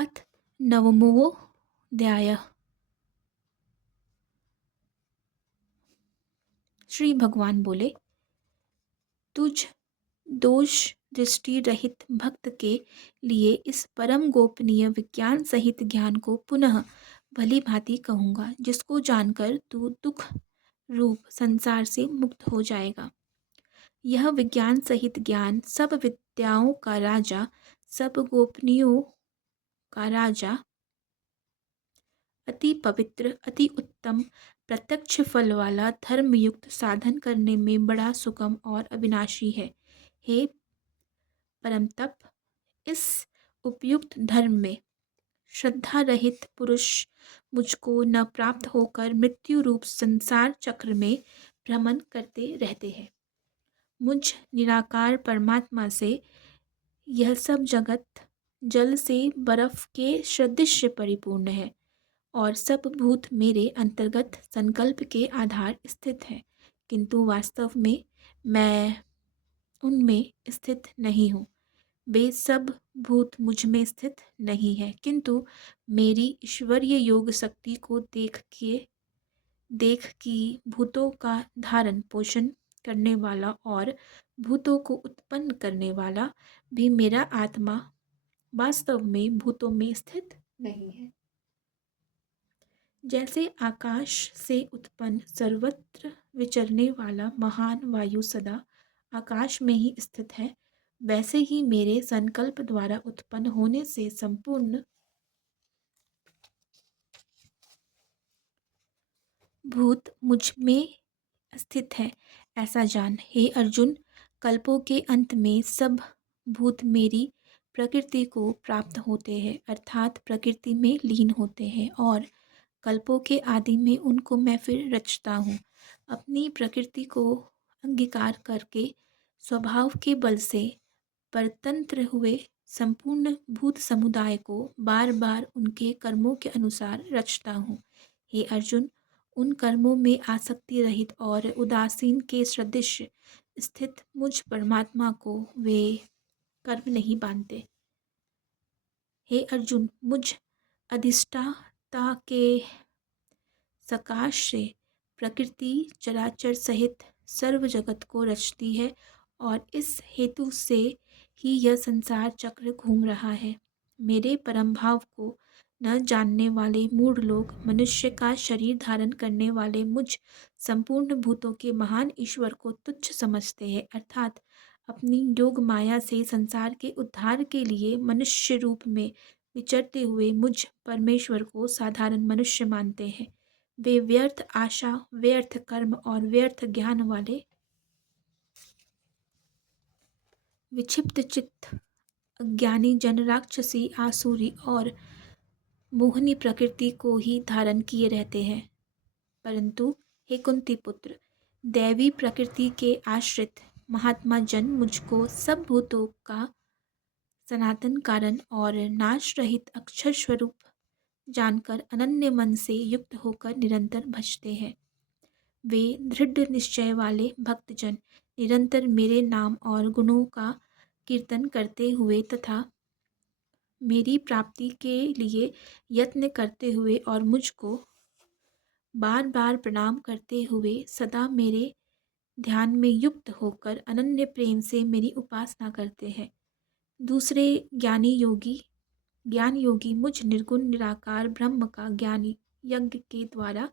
अथ नवमोऽध्यायः। श्री भगवान बोले, तुझ दोष दृष्टि रहित भक्त के लिए इस परम गोपनीय विज्ञान सहित ज्ञान को पुनः भली भांति कहूँगा, जिसको जानकर तू दुख रूप संसार से मुक्त हो जाएगा। यह विज्ञान सहित ज्ञान सब विद्याओं का राजा, सब गोपनीयों का राजा, अति पवित्र, अति उत्तम, प्रत्यक्ष फल वाला, धर्मयुक्त, साधन करने में बड़ा सुगम और अविनाशी है। हे परमतप, इस उपयुक्त धर्म में श्रद्धा रहित पुरुष मुझको न प्राप्त होकर मृत्यु रूप संसार चक्र में भ्रमण करते रहते हैं। मुझ निराकार परमात्मा से यह सब जगत जल से बर्फ के सदृश परिपूर्ण है और सब भूत मेरे अंतर्गत संकल्प के आधार स्थित है, किंतु वास्तव में मैं उनमें स्थित नहीं हूँ। वे सब भूत मुझ में स्थित नहीं है, किंतु मेरी ईश्वरीय योग शक्ति को देख कि भूतों का धारण पोषण करने वाला और भूतों को उत्पन्न करने वाला भी मेरा आत्मा वास्तव में भूतों में स्थित नहीं है। जैसे आकाश से उत्पन्न सर्वत्र विचरने वाला महान वायु सदा आकाश में ही स्थित है, वैसे ही मेरे संकल्प द्वारा उत्पन्न होने से संपूर्ण भूत मुझ में स्थित है। ऐसा जान, हे अर्जुन, कल्पों के अंत में सब भूत मेरी प्रकृति को प्राप्त होते हैं, अर्थात प्रकृति में लीन होते हैं, और कल्पों के आदि में उनको मैं फिर रचता हूँ। अपनी प्रकृति को अंगीकार करके स्वभाव के बल से परतंत्र हुए संपूर्ण भूत समुदाय को बार बार उनके कर्मों के अनुसार रचता हूँ। हे अर्जुन, उन कर्मों में आसक्ति रहित और उदासीन के सदृश स्थित मुझ परमात्मा को वे कर्म नहीं बांधते। हे अर्जुन, मुझ अधिष्ठाता के सकाश से प्रकृति चराचर सहित सर्व जगत को रचती है, और इस हेतु से ही यह संसार चक्र घूम रहा है। मेरे परम भाव को न जानने वाले मूढ़ लोग मनुष्य का शरीर धारण करने वाले मुझ संपूर्ण भूतों के महान ईश्वर को तुच्छ समझते हैं, अर्थात अपनी योग माया से संसार के उद्धार के लिए मनुष्य रूप में विचरते हुए मुझ परमेश्वर को साधारण मनुष्य मानते हैं। वे व्यर्थ आशा, व्यर्थ कर्म और व्यर्थ ज्ञान वाले विक्षिप्त चित्त अज्ञानी जन राक्षसी, आसुरी और मोहनी प्रकृति को ही धारण किए रहते हैं। परंतु हे कुंती पुत्र, दैवी प्रकृति के आश्रित महात्मा जन मुझको सब भूतों का सनातन कारण और नाश रहित अक्षर स्वरूप जानकर अनन्य मन से युक्त होकर निरंतर भजते हैं। वे दृढ़ निश्चय वाले भक्तजन निरंतर मेरे नाम और गुणों का कीर्तन करते हुए तथा मेरी प्राप्ति के लिए यत्न करते हुए और मुझको बार बार प्रणाम करते हुए सदा मेरे ध्यान में युक्त होकर अनन्य प्रेम से मेरी उपासना करते हैं। दूसरे ज्ञान योगी मुझ निर्गुण निराकार ब्रह्म का ज्ञान यज्ञ के द्वारा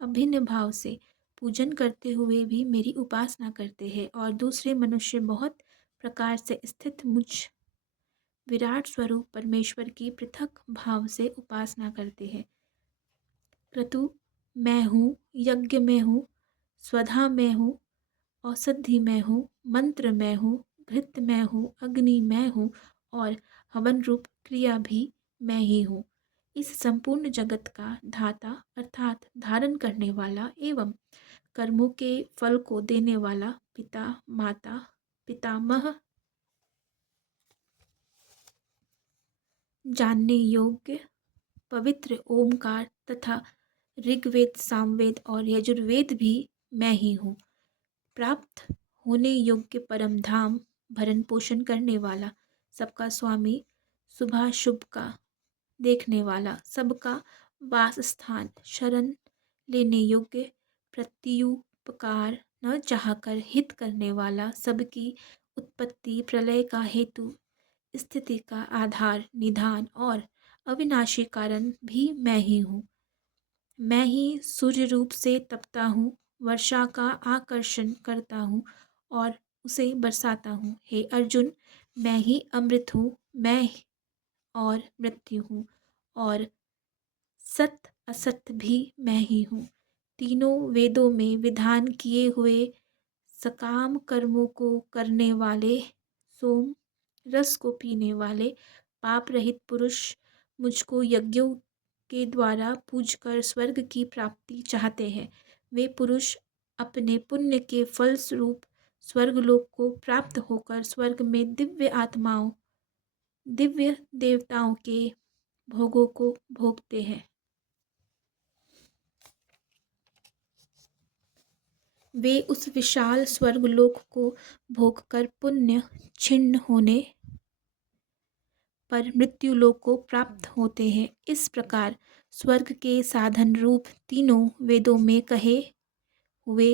अभिन्न भाव से पूजन करते हुए भी मेरी उपासना करते हैं, और दूसरे मनुष्य बहुत प्रकार से स्थित मुझ विराट स्वरूप परमेश्वर की पृथक भाव से उपासना करते हैं। क्रतु मैं हूँ, यज्ञ में हूँ, स्वधा में हूँ, औषधि में हूँ, मंत्र में हूँ, घृत में हूँ, अग्नि में हूँ, और हवन रूप क्रिया भी मैं ही हूँ। इस संपूर्ण जगत का धाता अर्थात धारण करने वाला एवं कर्मों के फल को देने वाला पिता, माता, पितामह, जानने योग्य पवित्र ओमकार तथा ऋग्वेद, सामवेद और यजुर्वेद भी मैं ही हूँ। प्राप्त होने योग्य परम धाम, भरण पोषण करने वाला, सबका स्वामी, शुभाशुभ का देखने वाला, सबका वासस्थान, शरण लेने योग्य, प्रत्युपकार न चाहकर हित करने वाला, सबकी उत्पत्ति प्रलय का हेतु, स्थिति का आधार, निधान और अविनाशी कारण भी मैं ही हूँ। मैं ही सूर्य रूप से तपता हूँ, वर्षा का आकर्षण करता हूँ और उसे बरसाता हूँ। हे अर्जुन, मैं ही अमृत हूँ, और मृत्यु हूँ और सत असत भी मैं ही हूँ। तीनों वेदों में विधान किए हुए सकाम कर्मों को करने वाले, सोम रस को पीने वाले, पाप रहित पुरुष मुझको यज्ञों के द्वारा पूजकर स्वर्ग की प्राप्ति चाहते हैं। वे पुरुष अपने पुण्य के फल स्वरूप स्वर्गलोक को प्राप्त होकर स्वर्ग में दिव्य देवताओं के भोगों को भोगते हैं। वे उस विशाल स्वर्गलोक को भोगकर पुण्य छिन्न होने पर मृत्युलोक को प्राप्त होते हैं। इस प्रकार स्वर्ग के साधन रूप तीनों वेदों में कहे हुए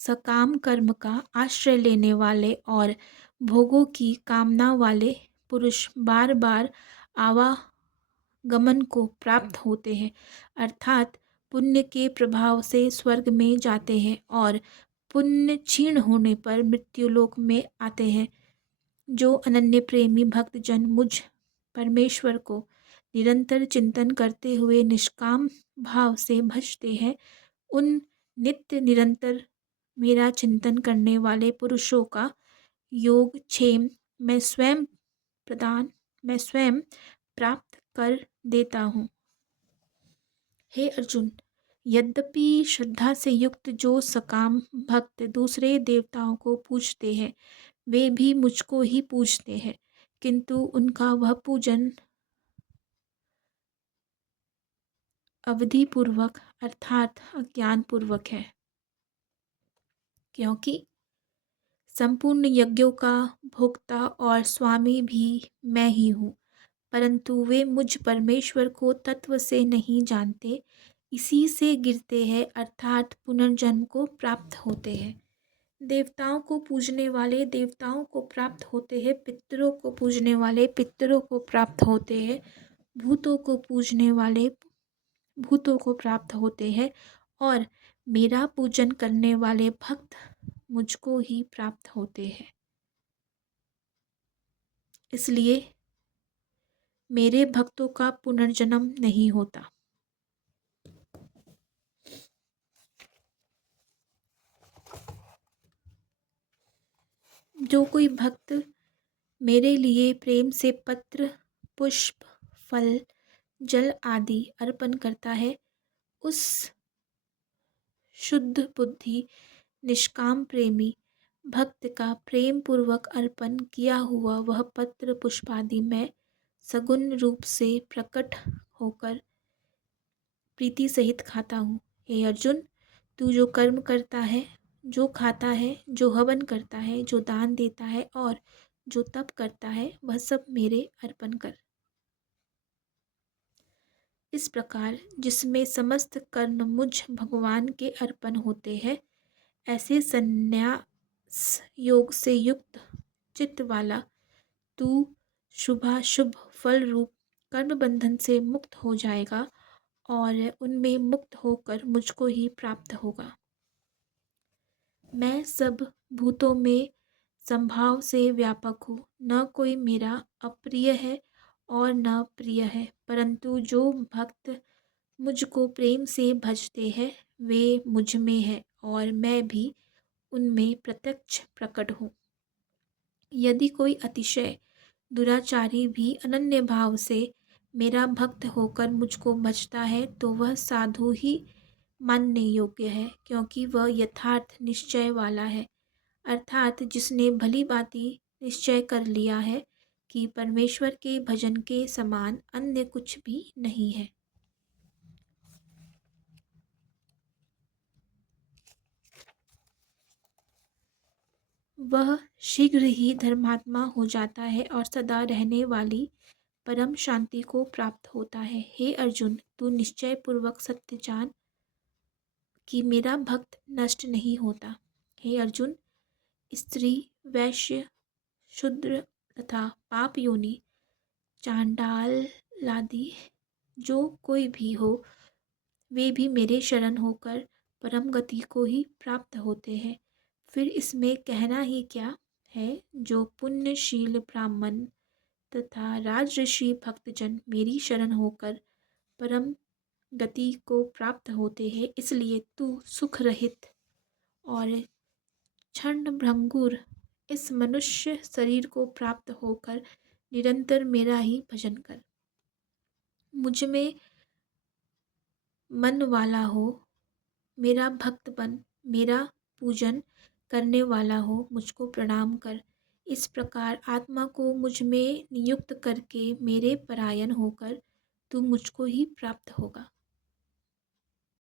सकाम कर्म का आश्रय लेने वाले और भोगों की कामना वाले पुरुष बार बार आवागमन को प्राप्त होते हैं, अर्थात पुण्य के प्रभाव से स्वर्ग में जाते हैं और पुण्य क्षीण होने पर मृत्युलोक में आते हैं। जो अनन्य प्रेमी भक्तजन मुझ परमेश्वर को निरंतर चिंतन करते हुए निष्काम भाव से भजते हैं, उन नित्य निरंतर मेरा चिंतन करने वाले पुरुषों का योग क्षेम प्रदान मैं स्वयं प्राप्त कर देता हूँ। हे अर्जुन, यद्यपि श्रद्धा से युक्त जो सकाम भक्त दूसरे देवताओं को पूजते हैं, वे भी मुझको ही पूजते हैं, किंतु उनका वह पूजन अवधिपूर्वक अर्थात अज्ञानपूर्वक है, क्योंकि संपूर्ण यज्ञों का भोक्ता और स्वामी भी मैं ही हूँ, परंतु वे मुझ परमेश्वर को तत्व से नहीं जानते, इसी से गिरते हैं अर्थात पुनर्जन्म को प्राप्त होते हैं। देवताओं को पूजने वाले देवताओं को प्राप्त होते हैं, पितरों को पूजने वाले पितरों को प्राप्त होते हैं, भूतों को पूजने वाले भूतों को प्राप्त होते हैं और मेरा पूजन करने वाले भक्त मुझको ही प्राप्त होते हैं। इसलिए मेरे भक्तों का पुनर्जन्म नहीं होता। जो कोई भक्त मेरे लिए प्रेम से पत्र, पुष्प, फल, जल आदि अर्पण करता है, उस शुद्ध बुद्धि निष्काम प्रेमी भक्त का प्रेम पूर्वक अर्पण किया हुआ वह पत्र पुष्पादि मैं सगुण रूप से प्रकट होकर प्रीति सहित खाता हूँ। हे अर्जुन, तू जो कर्म करता है, जो खाता है, जो हवन करता है, जो दान देता है और जो तप करता है, वह सब मेरे अर्पण कर। इस प्रकार जिसमें समस्त कर्म मुझ भगवान के अर्पण होते हैं, ऐसे संन्यास योग से युक्त चित्त वाला तू शुभाशुभ फल रूप कर्म बंधन से मुक्त हो जाएगा और उनमें मुक्त होकर मुझको ही प्राप्त होगा। मैं सब भूतों में संभाव से व्यापक हूँ, न कोई मेरा अप्रिय है और न प्रिय है, परंतु जो भक्त मुझको प्रेम से भजते हैं वे मुझ में है और मैं भी उनमें प्रत्यक्ष प्रकट हूँ। यदि कोई अतिशय दुराचारी भी अनन्य भाव से मेरा भक्त होकर मुझको भजता है तो वह साधु ही मानने योग्य है, क्योंकि वह यथार्थ निश्चय वाला है, अर्थात जिसने भली भांति निश्चय कर लिया है कि परमेश्वर के भजन के समान अन्य कुछ भी नहीं है। वह शीघ्र ही धर्मात्मा हो जाता है और सदा रहने वाली परम शांति को प्राप्त होता है। हे अर्जुन, तू निश्चय पूर्वक सत्य जान कि मेरा भक्त नष्ट नहीं होता। हे अर्जुन, स्त्री, वैश्य, शूद्र तथा पाप योनि, चांडाल आदि जो कोई भी हो, वे भी मेरे शरण होकर परम गति को ही प्राप्त होते हैं। फिर इसमें कहना ही क्या है। जो पुण्यशील ब्राह्मण तथा राजऋषि भक्तजन मेरी शरण होकर परम गति को प्राप्त होते हैं, इसलिए तू सुख रहित और क्षण भंगुर इस मनुष्य शरीर को प्राप्त होकर निरंतर मेरा ही भजन कर। मुझ में मन वाला हो, मेरा भक्त बन, मेरा पूजन करने वाला हो, मुझको प्रणाम कर। इस प्रकार आत्मा को मुझ में नियुक्त करके मेरे परायण होकर तू मुझको ही प्राप्त होगा।